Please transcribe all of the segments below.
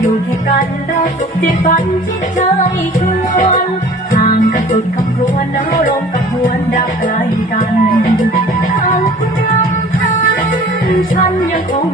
อยู่แค่กันเราสุขที่ฝันที่ใจชวนห่างกันจุดคำครวญแล้วลมกับหวนดับไกลกันเอาคุณรำพันฉันยังคง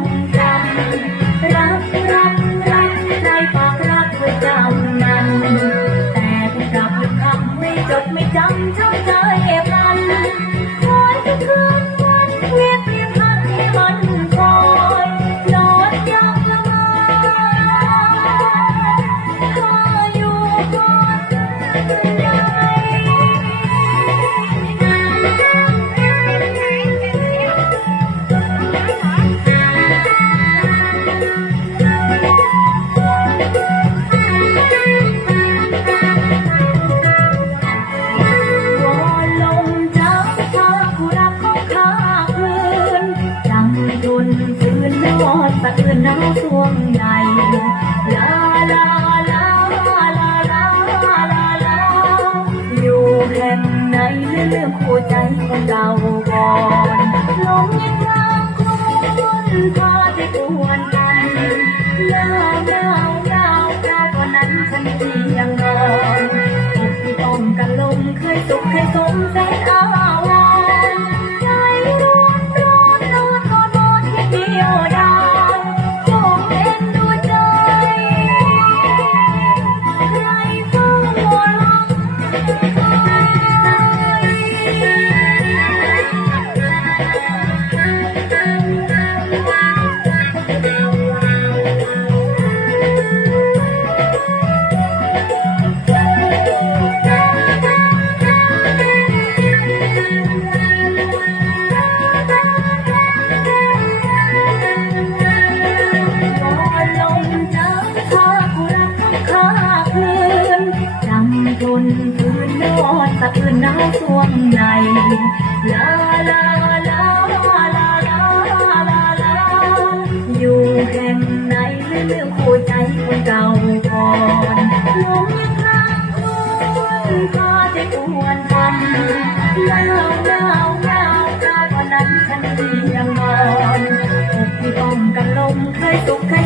นอนสะอื้นหนาวสวงใหญ่ลาลาลาลาลาลาลาลาอยู่แห่งไหนไม่ลืมคู่ใจของเราก่อนลมยังรางคลุ้นทาง ช่วงในลาลาลาลาลาลาลาลาอยู่แห่งไหนไม่ลืมคู่ใจคนเก่าก่อนลงทางคุณพาจะกวนกันเล่าเล่าเล่าตาวันนั้นฉันเพียงมอนอกที่ป้องกันลมเคยตกเคย